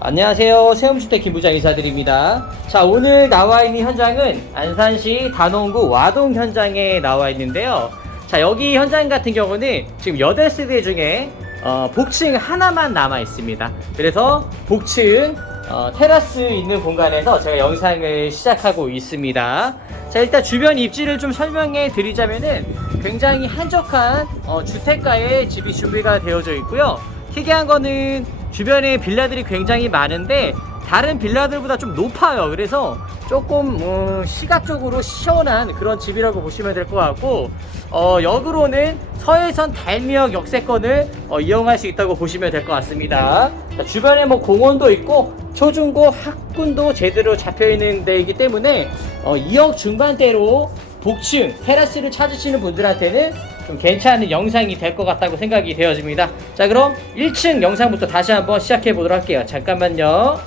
안녕하세요. 세움주택 김부장 인사드립니다. 자, 오늘 나와 있는 현장은 안산시 단원구 와동 현장에 나와 있는데요. 자, 여기 현장 같은 경우는 지금 8세대 중에 어, 복층 하나만 남아 있습니다. 그래서 복층 어, 테라스 있는 공간에서 제가 영상을 시작하고 있습니다. 자, 일단 주변 입지를 좀 설명해 드리자면은 굉장히 한적한 어, 주택가에 집이 준비가 되어져 있고요. 특이한 거는 주변에 빌라들이 굉장히 많은데 다른 빌라들보다 좀 높아요. 그래서 조금 어, 시각적으로 시원한 그런 집이라고 보시면 될 것 같고 어, 역으로는 서해선 달미역 역세권을 어, 이용할 수 있다고 보시면 될 것 같습니다. 자, 주변에 뭐 공원도 있고 초중고 학군도 제대로 잡혀 있는 데이기 때문에 어, 2억 중반대로 복층 테라스를 찾으시는 분들한테는 좀 괜찮은 영상이 될 것 같다고 생각이 되어집니다. 자, 그럼 1층 영상부터 다시 한번 시작해 보도록 할게요. 잠깐만요.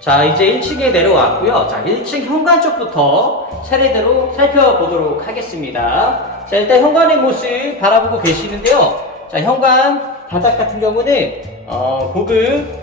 자, 이제 1층에 내려왔고요. 자, 1층 현관 쪽부터 차례대로 살펴보도록 하겠습니다. 자, 일단 현관의 모습 바라보고 계시는데요. 자, 현관 바닥 같은 경우는 어, 고급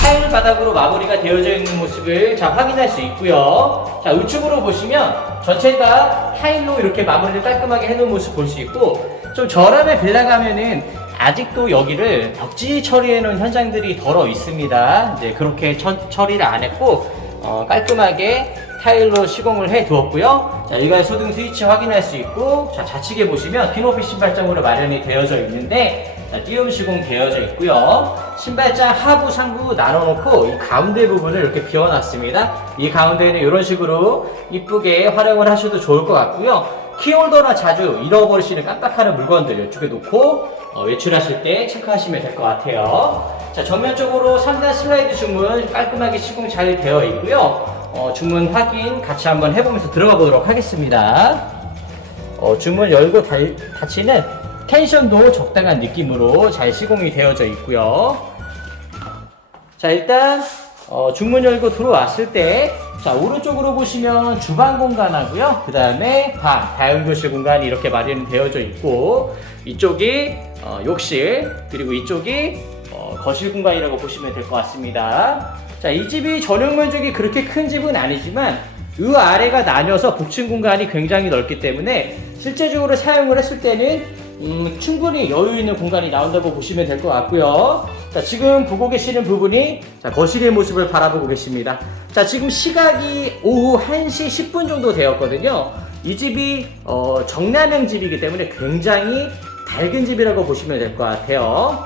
타일 바닥으로 마무리가 되어져 있는 모습을 자 확인할 수 있고요. 자 우측으로 보시면 전체가 타일로 이렇게 마무리를 깔끔하게 해놓은 모습 볼 수 있고 좀 저렴한 빌라 가면은 아직도 여기를 벽지 처리해 놓은 현장들이 덜어 있습니다. 이제 그렇게 처, 처리를 안 했고 어, 깔끔하게 타일로 시공을 해 두었고요. 자, 일괄 소등 스위치 확인할 수 있고, 자, 좌측에 보시면 피노피 신발장으로 마련이 되어져 있는데, 자, 띄움 시공 되어져 있고요. 신발장 하부, 상부 나눠놓고, 이 가운데 부분을 이렇게 비워놨습니다. 이 가운데는 이런 식으로 이쁘게 활용을 하셔도 좋을 것 같고요. 키홀더나 자주 잃어버리시는 깜빡하는 물건들 이쪽에 놓고 어, 외출하실 때 체크하시면 될 것 같아요. 자, 정면쪽으로 3단 슬라이드 주문 깔끔하게 시공 잘 되어 있고요. 어, 주문 확인 같이 한번 해보면서 들어가 보도록 하겠습니다. 어, 주문 열고 달, 닫히는 텐션도 적당한 느낌으로 잘 시공이 되어져 있고요. 자, 일단 어, 중문 열고 들어왔을 때 자, 오른쪽으로 보시면 주방 공간하고요. 그 다음에 방, 다용도실 공간이 이렇게 마련이 되어져 있고 이쪽이 어, 욕실, 그리고 이쪽이 어, 거실 공간이라고 보시면 될 것 같습니다. 자, 이 집이 전용 면적이 그렇게 큰 집은 아니지만 이 아래가 나뉘어서 복층 공간이 굉장히 넓기 때문에 실제적으로 사용을 했을 때는 음, 충분히 여유 있는 공간이 나온다고 보시면 될 것 같고요. 자, 지금 보고 계시는 부분이 자, 거실의 모습을 바라보고 계십니다. 자, 지금 시각이 오후 1시 10분 정도 되었거든요. 이 집이 어, 정남형 집이기 때문에 굉장히 밝은 집이라고 보시면 될 것 같아요.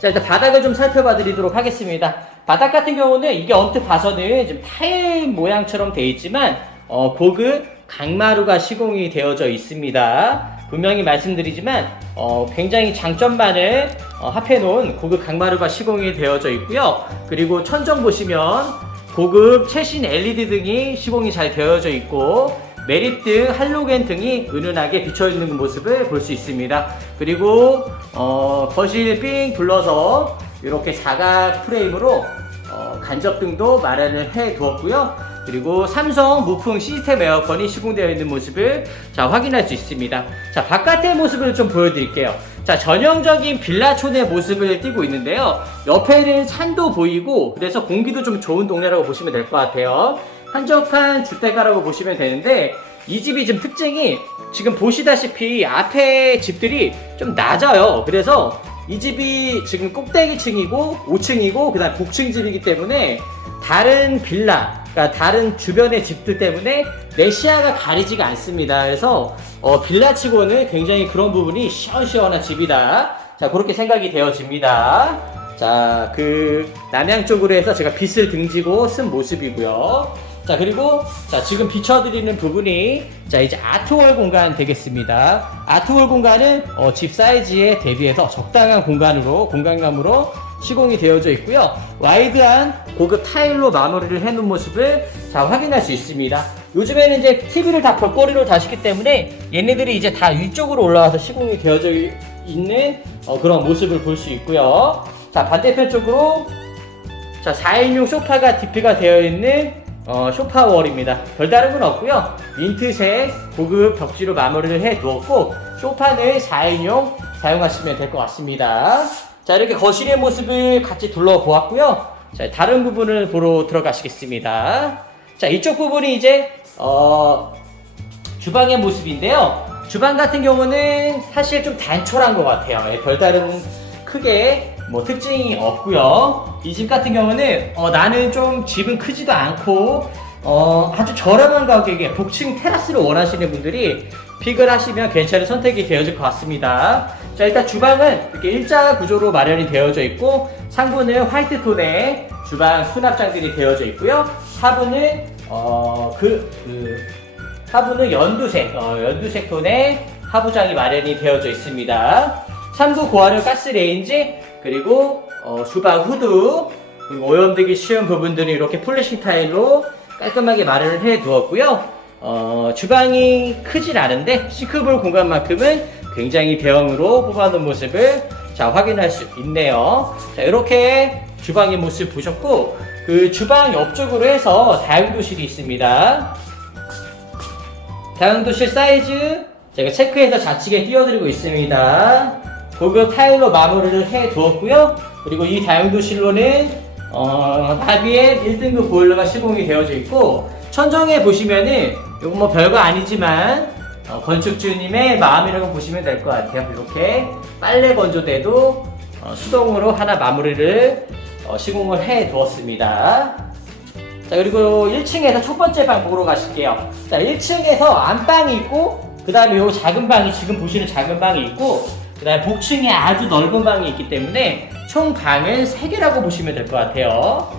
자, 일단 바닥을 좀 살펴봐 드리도록 하겠습니다. 바닥 같은 경우는 이게 언뜻 봐서는 좀 타일 모양처럼 되어 있지만, 어, 고급 강마루가 시공이 되어져 있습니다. 분명히 말씀드리지만, 어, 굉장히 장점만을 어, 합해 놓은 고급 강마루가 시공이 되어져 있고요. 그리고 천정 보시면 고급 최신 LED 등이 시공이 잘 되어져 있고, 매립등, 할로겐 등이 은은하게 비춰있는 모습을 볼 수 있습니다. 그리고 어, 거실 삥 둘러서 이렇게 사각 프레임으로 어, 간접 등도 마련을 해 두었고요. 그리고 삼성 무풍 시스템 에어컨이 시공되어 있는 모습을 자 확인할 수 있습니다. 자 바깥의 모습을 좀 보여드릴게요. 자 전형적인 빌라촌의 모습을 띠고 있는데요. 옆에는 산도 보이고 그래서 공기도 좀 좋은 동네라고 보시면 될 것 같아요. 한적한 주택가라고 보시면 되는데 이 집이 좀 특징이 지금 보시다시피 앞에 집들이 좀 낮아요. 그래서 이 집이 지금 꼭대기층이고 5층이고 그다음 북층 집이기 때문에 다른 빌라, 그러니까 다른 주변의 집들 때문에 내 시야가 가리지가 않습니다. 그래서 어, 빌라치고는 굉장히 그런 부분이 시원시원한 집이다. 자 그렇게 생각이 되어집니다. 자, 그 남양 쪽으로 해서 제가 빛을 등지고 쓴 모습이고요. 자, 그리고 자, 지금 비춰드리는 부분이 자, 이제 아트월 공간 되겠습니다. 아트월 공간은 어, 집 사이즈에 대비해서 적당한 공간으로 공간감으로 시공이 되어져 있고요. 와이드한 고급 타일로 마무리를 해놓은 모습을 자, 확인할 수 있습니다. 요즘에는 이제 TV를 다 벽걸이로 다시기 때문에 얘네들이 이제 다 위쪽으로 올라와서 시공이 되어져 있는 어, 그런 모습을 볼 수 있고요. 자 반대편 쪽으로 자 4인용 소파가 DP가 되어 있는 어, 소파월입니다. 별다른 건 없고요. 민트색 고급 벽지로 마무리를 해 두었고 소파는 4인용 사용하시면 될 것 같습니다. 자, 이렇게 거실의 모습을 같이 둘러보았고요. 자, 다른 부분을 보러 들어가시겠습니다. 자, 이쪽 부분이 이제, 어, 주방의 모습인데요. 주방 같은 경우는 사실 좀 단촐한 것 같아요. 예, 별다른 크게 뭐 특징이 없고요. 이 집 같은 경우는 어, 나는 좀 집은 크지도 않고 어, 아주 저렴한 가격에 복층 테라스를 원하시는 분들이 픽을 하시면 괜찮은 선택이 되어질 것 같습니다. 자 일단 주방은 이렇게 일자 구조로 마련이 되어져 있고 상부는 화이트 톤의 주방 수납장들이 되어져 있고요. 하부는 어그 그, 하부는 연두색, 어, 연두색 톤의 하부장이 마련이 되어져 있습니다. 3구 고화력 가스레인지, 그리고 어, 주방 후드, 오염되기 쉬운 부분들이 이렇게 폴리싱 타일로 깔끔하게 마련을 해 두었고요. 어, 주방이 크진 않은데 싱크볼 공간만큼은 굉장히 대형으로 뽑아놓은 모습을 자 확인할 수 있네요. 자 이렇게 주방의 모습 보셨고 그 주방 옆쪽으로 해서 다용도실이 있습니다. 다용도실 사이즈 제가 체크해서 좌측에 띄워드리고 있습니다. 고급 타일로 마무리를 해 두었고요. 그리고 이 다용도실로는 어, 나비에 1등급 보일러가 시공이 되어져 있고 천정에 보시면은 이거 뭐 별거 아니지만 어, 건축주님의 마음이라고 보시면 될 것 같아요. 이렇게 빨래 건조대도 어, 수동으로 하나 마무리를 어, 시공을 해 두었습니다. 자 그리고 1층에서 첫 번째 방 보러 가실게요. 자 1층에서 안방이 있고 그 다음에 요 작은 방이 지금 보시는 작은 방이 있고 그 다음에 복층에 아주 넓은 방이 있기 때문에 총 방은 3개라고 보시면 될 것 같아요.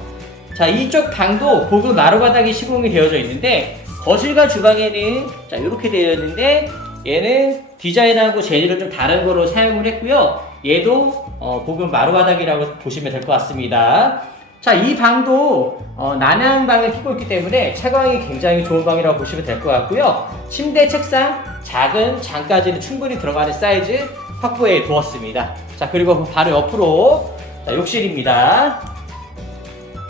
자 이쪽 방도 고급 마루바닥이 시공이 되어져 있는데 거실과 주방에는 자 이렇게 되어 있는데 얘는 디자인하고 재질을 좀 다른 거로 사용을 했고요. 얘도 어, 고급 마루바닥이라고 보시면 될 것 같습니다. 자, 이 방도 어, 난양방을 끼고 있기 때문에 채광이 굉장히 좋은 방이라고 보시면 될 것 같고요. 침대, 책상, 작은 장까지는 충분히 들어가는 사이즈 확보해 두었습니다. 자, 그리고 바로 옆으로 자, 욕실입니다.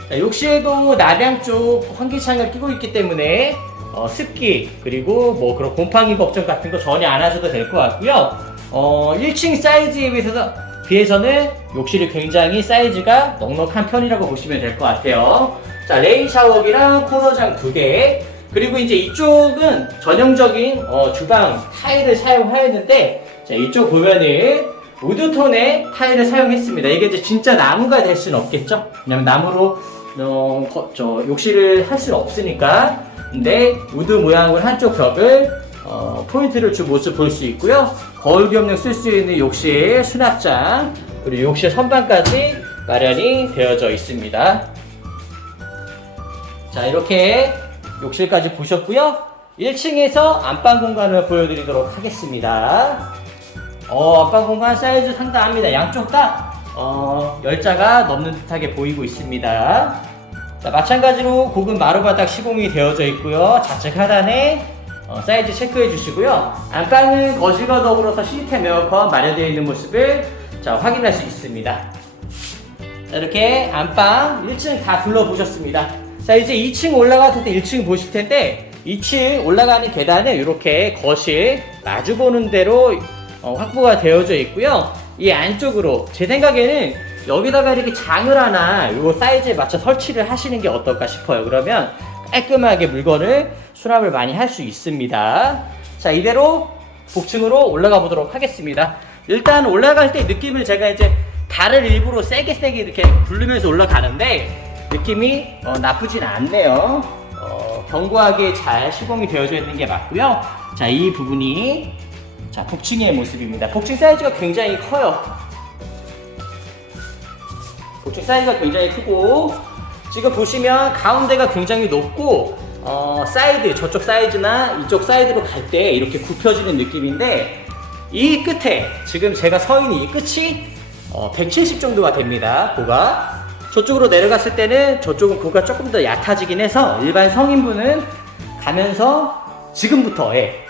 자, 욕실도 남양 쪽 환기창을 끼고 있기 때문에 어, 습기 그리고 뭐 그런 곰팡이 걱정 같은 거 전혀 안 하셔도 될 것 같고요. 어, 1층 사이즈에 비해서 비해서는 욕실이 굉장히 사이즈가 넉넉한 편이라고 보시면 될 것 같아요. 자, 레인 샤워기랑 코너장 두 개. 그리고 이제 이쪽은 전형적인 어, 주방 타일을 사용하였는데, 자, 이쪽 보면은 우드톤의 타일을 사용했습니다. 이게 이제 진짜 나무가 될 수는 없겠죠? 왜냐면 나무로 어, 거- 저 욕실을 할 수는 없으니까. 근데 우드 모양을 한쪽 벽을 어, 포인트를 준 모습 볼 수 있고요. 거울 겸용 쓸 수 있는 욕실 수납장 그리고 욕실 선반까지 마련이 되어져 있습니다. 자 이렇게 욕실까지 보셨고요. 1층에서 안방 공간을 보여드리도록 하겠습니다. 어, 안방 공간 사이즈 상당합니다. 양쪽 다 어, 열자가 넘는 듯하게 보이고 있습니다. 자, 마찬가지로 고급 마루바닥 시공이 되어져 있고요. 좌측 하단에 어, 사이즈 체크해 주시고요. 안방은 거실과 더불어서 시스템 에어컨 마련되어 있는 모습을 자, 확인할 수 있습니다. 자, 이렇게 안방 1층 다 둘러보셨습니다. 자, 이제 2층 올라가서 1층 보실 텐데 2층 올라가는 계단은 이렇게 거실 마주 보는 대로 어, 확보가 되어져 있고요. 이 안쪽으로 제 생각에는 여기다가 이렇게 장을 하나 요 사이즈에 맞춰 설치를 하시는 게 어떨까 싶어요. 그러면 깔끔하게 물건을 수납을 많이 할 수 있습니다. 자, 이대로 복층으로 올라가 보도록 하겠습니다. 일단 올라갈 때 느낌을 제가 이제 달을 일부러 세게 세게 이렇게 부르면서 올라가는데 느낌이 어, 나쁘진 않네요. 어, 견고하게 잘 시공이 되어져 있는 게 맞고요. 자, 이 부분이 자, 복층의 모습입니다. 복층 사이즈가 굉장히 커요. 복층 사이즈가 굉장히 크고 지금 보시면 가운데가 굉장히 높고 어, 사이드 저쪽 사이즈나 이쪽 사이드로 갈 때 이렇게 굽혀지는 느낌인데 이 끝에 지금 제가 서 있는 이 끝이 어, 170 정도가 됩니다. 고가 저쪽으로 내려갔을 때는 저쪽은 고가 조금 더 얕아지긴 해서 일반 성인분은 가면서 지금부터 예.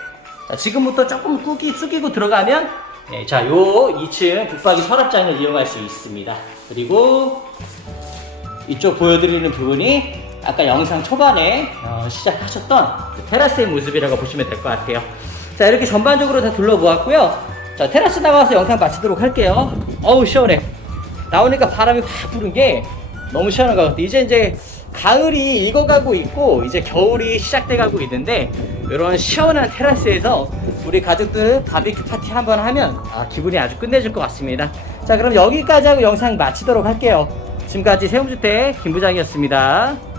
자, 지금부터 조금 꾸기 숙이고 들어가면 예, 자, 요 2층 붙박이 서랍장을 이용할 수 있습니다. 그리고 이쪽 보여드리는 부분이 아까 영상 초반에 어, 시작하셨던 그 테라스의 모습이라고 보시면 될 것 같아요. 자 이렇게 전반적으로 다 둘러보았고요. 자 테라스 나가서 영상 마치도록 할게요. 어우 시원해. 나오니까 바람이 확 부는 게 너무 시원한 것 같아요. 이제 이제 가을이 익어가고 있고 이제 겨울이 시작돼가고 있는데 이런 시원한 테라스에서 우리 가족들 바비큐 파티 한번 하면 아, 기분이 아주 끝내줄 것 같습니다. 자 그럼 여기까지 하고 영상 마치도록 할게요. 지금까지 세움주택 김부장이었습니다.